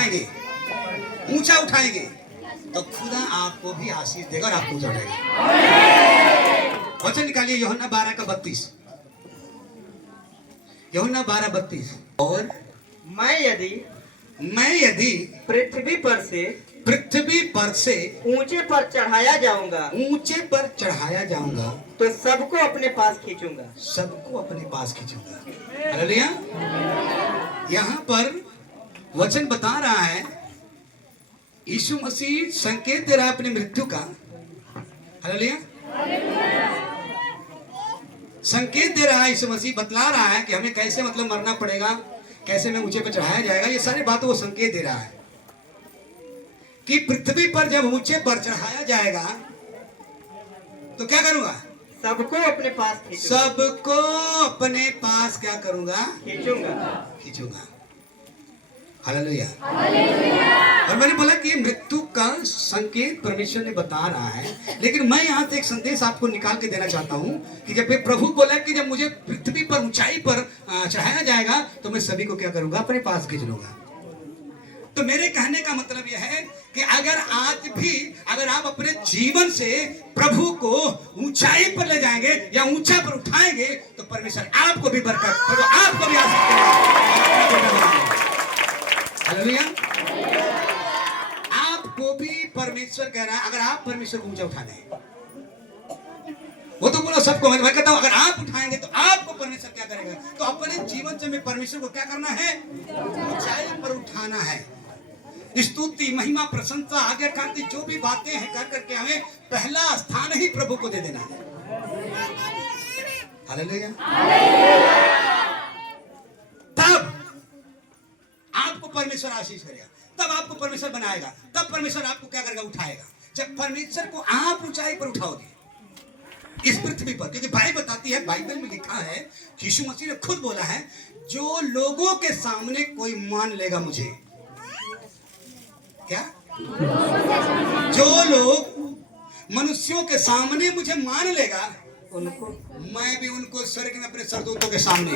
उठाएंगे, ऊंचा उठाएंगे, तो खुदा आपको भी आशीष देगा और आपको ऊंचा उठाएगा। वचन निकालिए यूहन्ना 12:32। यूहन्ना 12:32। और मैं यदि पृथ्वी पर से ऊंचे पर चढ़ाया जाऊंगा तो सबको अपने पास खींचूंगा। हालेलुया। यहाँ पर वचन बता रहा है, यीशु मसीह संकेत दे रहा है अपनी मृत्यु का। हालेलुया। संकेत दे रहा है, यीशु मसीह बतला रहा है कि हमें कैसे मतलब मरना पड़ेगा, कैसे में ऊंचे पर चढ़ाया जाएगा। ये सारी बातों वो संकेत दे रहा है कि पृथ्वी पर जब ऊंचे पर चढ़ाया जाएगा तो क्या करूंगा? सबको अपने पास क्या करूंगा? खींचूंगा। हालेलुया। और मैंने बोला कि मृत्यु का संकेत परमेश्वर ने बता रहा है, लेकिन मैं यहाँ से एक संदेश आपको निकाल के देना चाहता हूँ कि जब प्रभु बोला कि जब मुझे पृथ्वी पर ऊंचाई पर चढ़ाया जाएगा तो मैं सभी को क्या करूंगा? अपने पास खींच लूंगा। तो मेरे कहने का मतलब यह है कि अगर आज भी अगर आप अपने जीवन से प्रभु को ऊंचाई पर ले जाएंगे या ऊंचा पर उठाएंगे तो परमेश्वर आपको भी बरकत, प्रभु आपको भी आशीष देगा। हालेलुया। आपको भी परमेश्वर कह रहा है, अगर आप परमेश्वर को ऊंचा उठाने हैं, वो तो बोला सबको, मैं कहता हूं अगर आप उठाएंगे तो आपको परमेश्वर क्या करेगा? तो अपने जीवन से में परमेश्वर को क्या करना है? ऊंचाई पर उठाना है। स्तुति, महिमा, प्रशंसा, आज्ञाकांक्षी जो भी बातें हैं कर करके हमें पहला स्थान ही प्रभु को दे देना है। हालेलुया। तब आपको परमेश्वर आशीष करेगा, तब आपको परमेश्वर बनाएगा, तब परमेश्वर आपको क्या करेगा? उठाएगा। जब परमेश्वर को आप ऊंचाई पर उठाओगे इस पृथ्वी पर, क्योंकि बाइबल बताती है, बाइबल में लिखा है, यीशु मसीह ने खुद बोला है, जो लोगों के सामने कोई मान लेगा मुझे, क्या? जो लोग मनुष्यों के सामने मुझे मान लेगा उनको, मैं भी उनको स्वर्ग में अपने सरदूतों के सामने।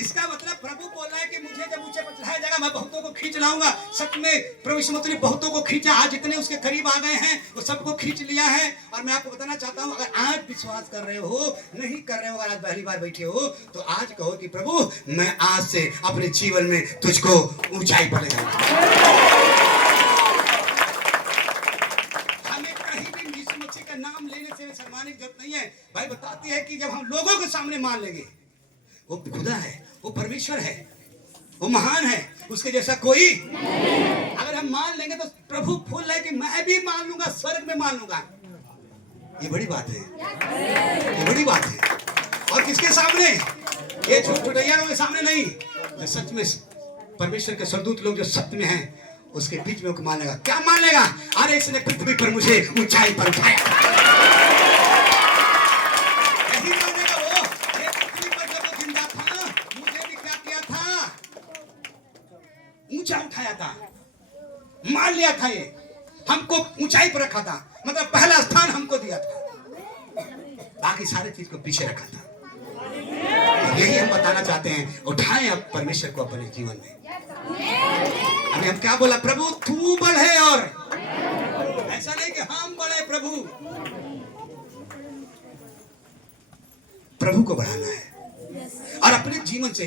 इसका मतलब प्रभु बोल रहा है कि मुझे जब ऊंचे पर चढ़ाया जाएगा मैं बहुतों को खींच लाऊंगा। सच में प्रभु यीशु मसीह ने बहुतों को खींचा, आज जितने उसके करीब आ गए हैं वो सबको खींच लिया है। और मैं आपको बताना चाहता हूं, अगर आज विश्वास कर रहे हो, नहीं कर रहे हो, अगर आज पहली बार बैठे हो तो आज कहो कि प्रभु मैं आज से अपने जीवन में तुझको ऊंचाई पर ले जाऊंगा। हमें कहीं भी यीशु मसीह का नाम लेने से शर्माने की जरूरत नहीं है। भाई बताती है कि जब हम लोगों के सामने मान लेंगे, वो खुदा है, वो परमेश्वर है, वो महान है, उसके जैसा कोई नहीं। अगर हम मान लेंगे तो प्रभु फूल है कि मैं भी मान लूंगा, स्वर्ग में मान लूंगा। ये बड़ी बात है, ये बड़ी बात है। और किसके सामने? ये छुटैया लोगों के सामने नहीं, जो सच में परमेश्वर के सरदूत लोग जो सत्य में हैं उसके बीच में मान लेगा। क्या मान लेगा? अरे इसने पृथ्वी पर मुझे ऊंचाई पर उठाया। ऊंचा उठाया था, मान लिया था, ये हमको ऊंचाई पर रखा था, मतलब पहला स्थान हमको दिया था, बाकी सारे चीज को पीछे रखा था। यही हम बताना चाहते हैं, उठाएं अब परमेश्वर को अपने जीवन में। अभी हम क्या बोला? प्रभु तू बढ़े, और ऐसा नहीं कि हम बढ़े, प्रभु को बढ़ाना है और अपने जीवन से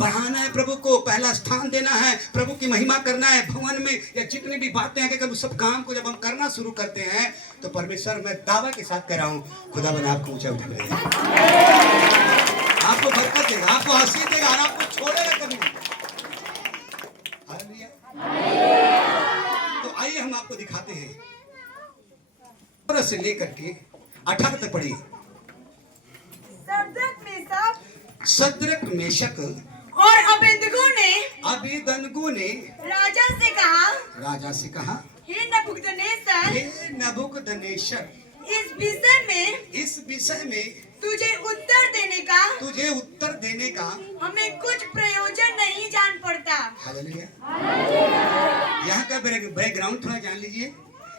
बढ़ाना है। प्रभु को पहला स्थान देना है, प्रभु की महिमा करना है। भवन में या जितनी भी बातें हैं कि सब काम को जब हम करना शुरू करते हैं तो परमेश्वर, मैं दावा के साथ कह रहा हूं, खुदा बना आपको ऊंचा उठाएगा, आपको बरकत देगा, आपको आशीष देगा और आपको छोड़ेगा कभी नहीं। हालेलुया। तो आइए हम आपको दिखाते हैं, से लेकर के 18 तक पढ़िए। सद्रक, मेशक और अबेदनगो ने राजा से कहा, हे नबूकदनेस्सर, इस विषय में तुझे उत्तर देने का हमें कुछ प्रयोजन नहीं जान पड़ता। हालेलुया। यहाँ का बैकग्राउंड थोड़ा जान लीजिए।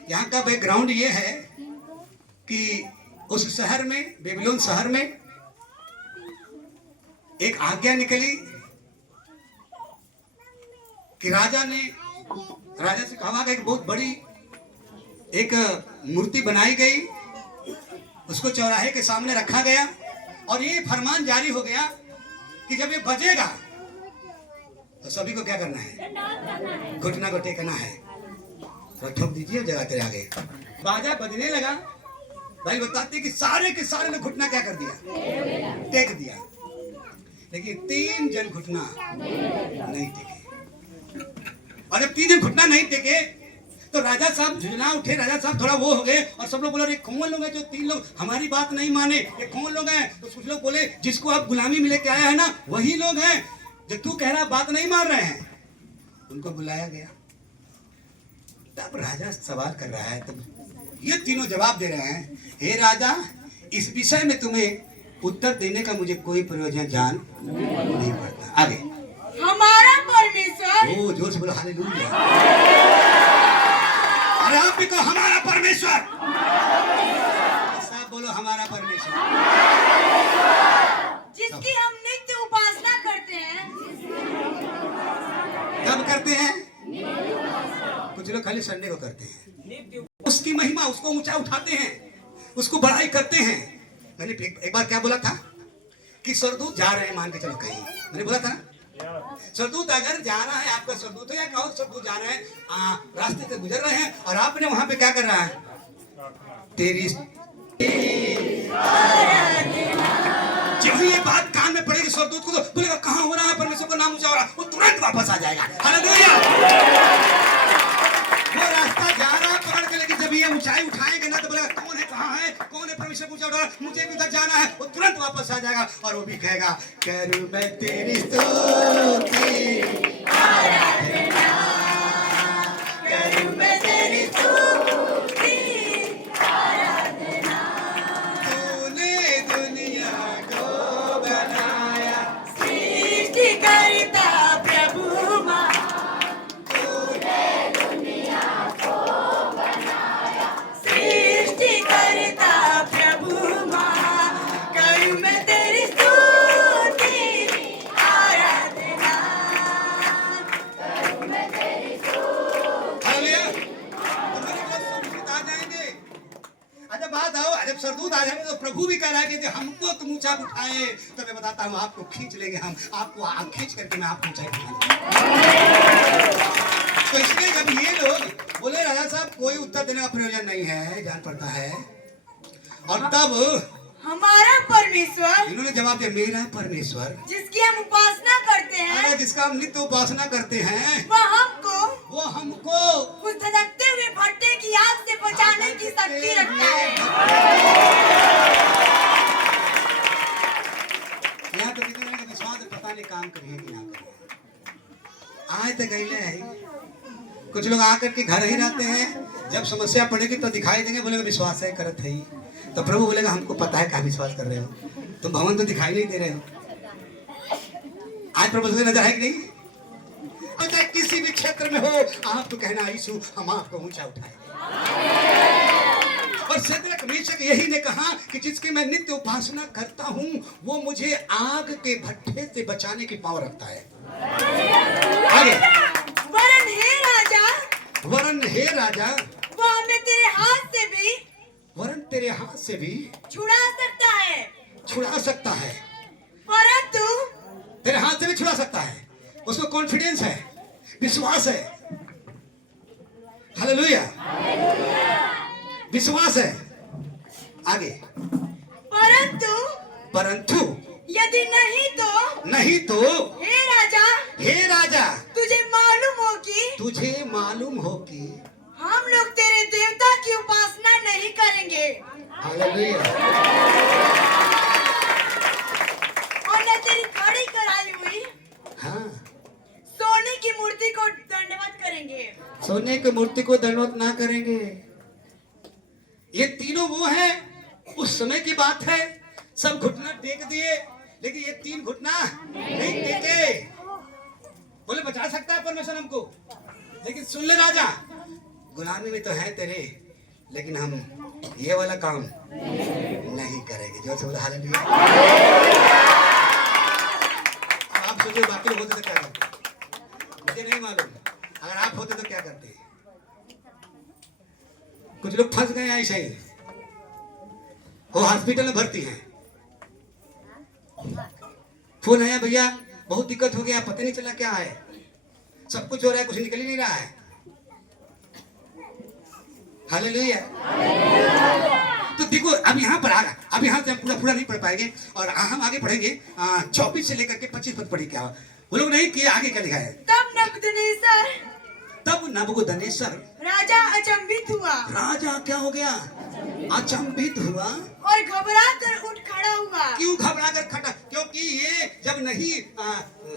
यहाँ का बैकग्राउंड ये है कि उस शहर में, बेबीलोन शहर में एक आज्ञा निकली कि राजा से कहा कि एक बहुत बड़ी एक मूर्ति बनाई गई, उसको चौराहे के सामने रखा गया और ये फरमान जारी हो गया कि जब ये बजेगा तो सभी को क्या करना है, घुटना को टेकना है। तो ठोक दीजिए जगह तेरे आगे। बाजा बजने लगा, भाई बताते कि सारे के सारे ने घुटना क्या कर दिया, टेक दिया, लेकिन 3 जन घुटना नहीं टेके। और जब 3 जन घुटना नहीं टेके तो राजा साहब झुंझुना उठे, राजा साहब थोड़ा वो हो गए और सब लोग बोले कौन लोग हैं जो 3 लोग हमारी बात नहीं माने, ये कौन लोग हैं? तो कुछ लोग बोले जिसको आप गुलामी में लेके आया है ना वही लोग हैं जो तू कह रहा बात नहीं मान रहे हैं। उनको बुलाया गया, तब राजा सवाल कर रहा है, तब ये तीनों जवाब दे रहे हैं, हे राजा इस विषय में तुम्हें उत्तर देने का मुझे कोई प्रयोजन जान नहीं पड़ता। आगे। हमारा परमेश्वर। ओ जोर से बोलो हालेलुया। अरे आप भी कहो हमारा परमेश्वर। सब बोलो हमारा परमेश्वर, जिसकी हम नित्य उपासना करते हैं। कब करते हैं? कुछ लोग खाली संडे को करते हैं। उसकी महिमा, उसको ऊंचा उठाते हैं, उसको बड़ाई करते हैं। मैंने एक बार क्या बोला था कि सरदूत जा रहे हैं, मान के चलो कहीं, मैंने बोला था ना सरदूत अगर जा रहा है, आपका सरदूत है या कहो सरदूत जा रहे हैं, रास्ते से गुजर रहे हैं और आपने वहां पे क्या कर रहा है, तेरी जब ये बात कान में पड़ेगी सरदूत को तो बोलेगा कहाँ हो रहा है, परमेश्वर का नाम ऊंचा हो रहा है, वो तुरंत वापस आ जाएगा। हालेलुया। वो रास्ता जा रहा है पकड़ के, लेकिन जब ये ऊंचाई उठाएंगे ना तो बोलेगा कौन है, कहाँ है, कौन है, परमेश्वर ऊंचा उठा रहा है, मुझे भी उधर जाना है, वो तुरंत वापस आ जाएगा और वो भी कहेगा करूं मैं तेरी स्तुति आराधना, करूं मैं तेरी स्तुति आराधना, तूने दुनिया को बनाया सृष्टि करता प्रभु सरदूत आ जाएंगे तो प्रभु भी कह रहा है कि हमको तुम ऊंचा उठाए तो मैं बताता हूँ आपको खींच लेंगे, हम आपको खींच करके मैं आपको ऊंचाई उठाऊंगा। तो इसलिए जब ये लोग बोले राजा साहब कोई उत्तर देने का प्रयोजन नहीं है, जान पड़ता है, और तब हमारा परमेश्वर, इन्होंने जवाब दिया मेरा परमेश्वर जिसकी हम उपासना करते हैं, जिसका हम नित्य उपासना करते हैं, वो हमको उस धधकते हुए भट्टे की आग से बचाने की शक्ति रखता है। यहाँ तो कितने का विश्वास पता नहीं काम करिए कि ना करिए। आए तो गईले है, कुछ लोग आकर के घर ही रहते हैं, जब समस्या पड़ेगी तो दिखाई देंगे, बोलेगा विश्वास है करत है ही, तो प्रभु बोलेगा हमको पता है क्या विश्वास कर रहे हो, तुम भवन तो दिखाई नहीं दे रहे हो। आज प्रभु से नजर है कि नहीं? चाहे किसी भी क्षेत्र में हो आपको कहना यीशु हम आपको ऊंचा उठाएंगे। और शद्रक मेशक यही ने कहा कि जिसकी मैं नित्य उपासना करता हूं वो मुझे आग के भट्ठे से बचाने की पावर रखता है। आगे। वरन हे राजा वो हमें तेरे हाथ से भी, वरन तेरे हाथ से भी छुड़ा सकता है, परंतु तेरे हाथ से भी छुड़ा सकता है, उसको कॉन्फिडेंस है, विश्वास है। हालेलुया, विश्वास है। आगे। परंतु यदि नहीं तो हे राजा तुझे मालूम हो कि हम लोग तेरे देवता की उपासना नहीं करेंगे। हालेलुया। और न तेरी खड़ी कराई हुई सोने की मूर्ति को दंडवत करेंगे। सोने की मूर्ति को दंडवत ना करेंगे। ये तीनों वो है, उस समय की बात है, सब घुटना टेक दिए, लेकिन ये 3 घुटना नहीं टेके। बोले बचा सकता है परमेश्वर हमको, लेकिन सुन ले राजा, गुलामी में तो है तेरे, लेकिन हम ये वाला काम नहीं करेंगे। जो से बोला हालेलुया। सोचो बाकी लोग होते तो क्या करते, मुझे नहीं मालूम। अगर आप होते तो क्या करते? कुछ लोग फंस गए ऐसे ही, वो हॉस्पिटल में भर्ती हैं। फोन आया, भैया बहुत दिक्कत हो गया, पता नहीं चला क्या है, सब कुछ हो रहा है, कुछ निकल ही नहीं रहा है। हालेलुया। तो देखो अब यहाँ पर आगा, अब यहाँ से हम पूरा नहीं पढ़ पाएंगे और हम आगे पढ़ेंगे 24 से लेकर के 25 तक पढ़ी। क्या वो लोग नहीं किए, आगे क्या लिखा है? तब नबूकदनेस्सर राजा अचंभित हुआ। राजा क्या हो गया? अचंभित हुआ और घबरा कर उठ खड़ा हुआ। क्यों घबरा कर खड़ा? क्योंकि ये जब नहीं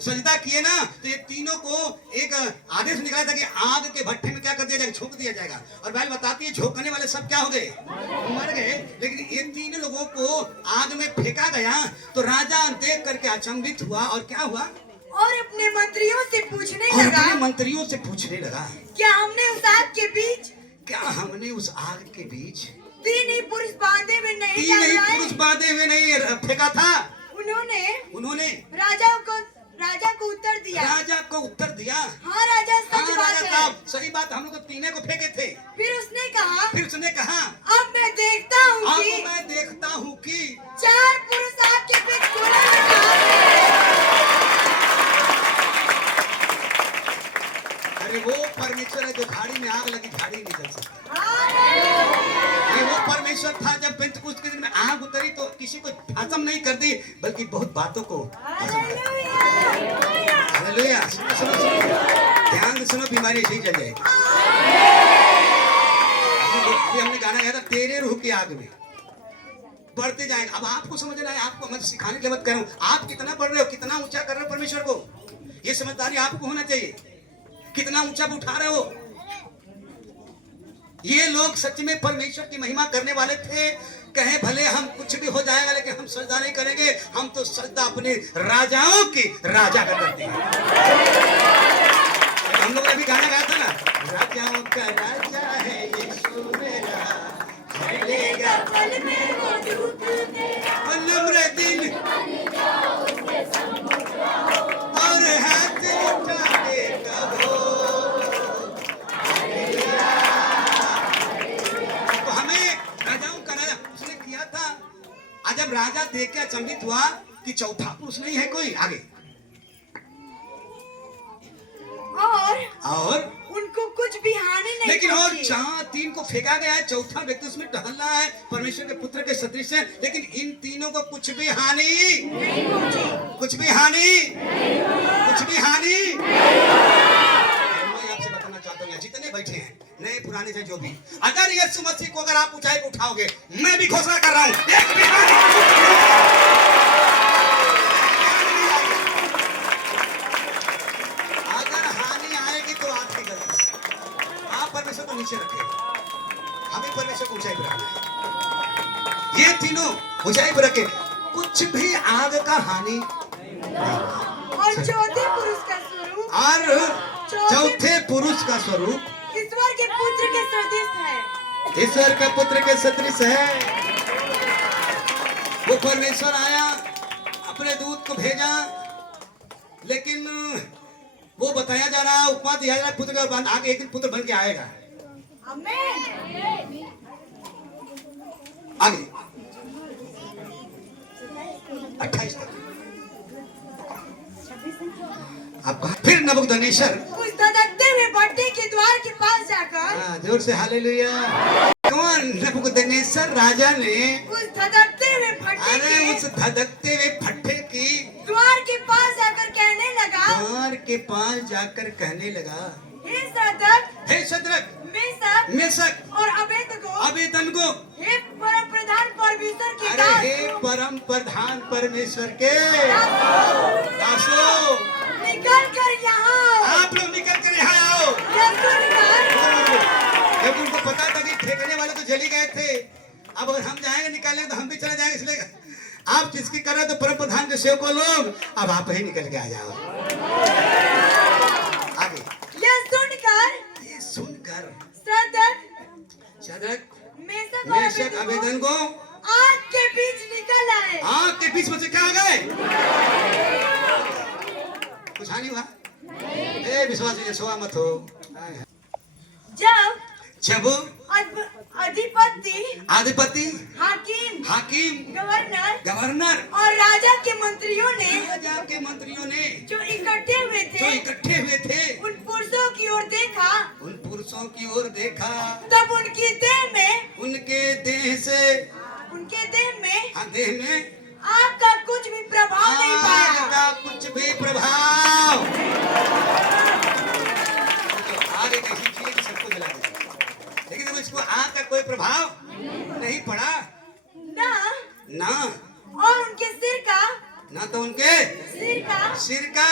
सजदा किए ना, तो ये तीनों को एक आदेश निकला था कि आग के भट्ठे में क्या कर दिया जाएगा? झोंक दिया जाएगा। और बाइबल बताती है झोंकने वाले सब क्या हो गए? मर गए। लेकिन ये तीन लोगों को आग में फेंका गया। तो राजा देख करके अचंभित हुआ और क्या हुआ? और अपने मंत्रियों से पूछने लगा, क्या हमने उस आग के बीच तीन ही पुरुष बांधे हुए नहीं फेंका था? उन्होंने राजा को उत्तर दिया, हाँ राजा, सही बात, हम लोग तो तीनों को फेंके थे। फिर उसने कहा अब मैं देखता हूँ कि 4 पुरुष आग के बीच गोला में वो परमेश्वर है जो झाड़ी में आग लगी, झाड़ी नहीं जल सकती। ये वो परमेश्वर था जब पेंतकुस्त के दिन में आग उतरी तो किसी को खत्म नहीं कर दी, बल्कि बहुत बातों को। हालेलुया। सुनो, ध्यान से सुनो, बीमारी ऐसे ही जल जाएगी। अभी हमने गाना गाया था, तेरे रूह की आग में बढ़ते जाएगा। अब आपको समझना है, आपको मैं सिखाने के लिए मत कर रहा हूं, आप कितना बढ़ रहे हो, कितना ऊंचा कर रहे हो परमेश्वर को, ये समझदारी आपको होना चाहिए। कितना ऊंचा उठा रहे हो। ये लोग सच में परमेश्वर की महिमा करने वाले थे। कहे भले हम कुछ भी हो जाएगा, लेकिन हम सजदा नहीं करेंगे, हम तो सजदा अपने राजाओं की राजा का करते हैं। हम लोग ने भी गाना गाया था ना, राजाओं का राजा है यीशु मेरा, चलेगा पल में वो दूत तेरा, नम्र दिल और हाथ उठा दे कबो। तो हमें राजाओं का राजा उसने किया था। आज जब राजा देख के अचंभित हुआ कि चौथा पुरुष नहीं है कोई आगे, और उनको कुछ भी हानि नहीं, लेकिन और 4 को फेंका गया है, चौथा व्यक्ति उसमें टहल रहा है परमेश्वर के पुत्र के सदृश है, लेकिन इन तीनों को कुछ भी हानि नहीं। मैं आपसे बताना चाहता हूँ, जितने बैठे हैं नए पुराने से जो भी, अगर यीशु मसीह को अगर आप ऊंचाई को उठाओगे, मैं भी घोषणा कर रहा हूँ, एक भी परमेश्वर को नीचे रखे, हमें परमेश्वर को ऊंचाई पर रखना है। ये तीनों ऊंचाई पर रखे, कुछ भी आग का हानि नहीं। और चौथे पुरुष का स्वरूप ईश्वर के पुत्र के सदृश है। ईश्वर का पुत्र के सदृश है। वो परमेश्वर आया, अपने दूत को भेजा, लेकिन वो बताया जा रहा है, उपमा दिया जा रहा है, पुत्र का आगे एक दिन पुत्र बन के आएगा। आमीन। आगे 28 तक आपका फिर नबूकदनेस्सर उस धधकते हुए भट्टे के द्वार के पास जाकर, जोर से हालेलुया। कौन? नबूकदनेस्सर राजा ने उस धधकते हुए धधकते हुए भट्टे की द्वार के पास जाकर कहने लगा, हे सद्रक, मेशक और अबेदनगो, हे परम प्रधान परमेश्वर के दास, हे परम प्रधान परमेश्वर के दासों, निकल कर यहाँ, आप लोग निकल कर यहाँ आओ। जब उनको पता था कि फेंकने वाले तो जली गए थे, अब अगर हम जाएंगे निकालने तो हम भी चले जाएंगे, इसलिए आप जिसकी कर रहे तो परम प्रधान के सेवक लोग, अब आप ही निकल के आ जाओ। आगे ये सुनकर सद्रक, मेशक अबेदनगो आग के बीच निकल आए। आग के बीच में से क्या आ गए? विश्वास यशवा मत हो। जब जब अधिपति, अधिपति, हाकिम, हाकिम, गवर्नर गवर्नर और राजा के मंत्रियों ने जो इकट्ठे हुए थे उन पुरुषों की ओर देखा, तब उनके देह में हाँ, देह में आग का कुछ भी प्रभाव नहीं पाया। आग का कुछ भी प्रभाव। तो आग एक ऐसी चीज है कि सबको जला देती है, लेकिन जब इसको आग का कोई प्रभाव नहीं पड़ा ना, और उनके सिर का ना तो उनके सिर का सिर का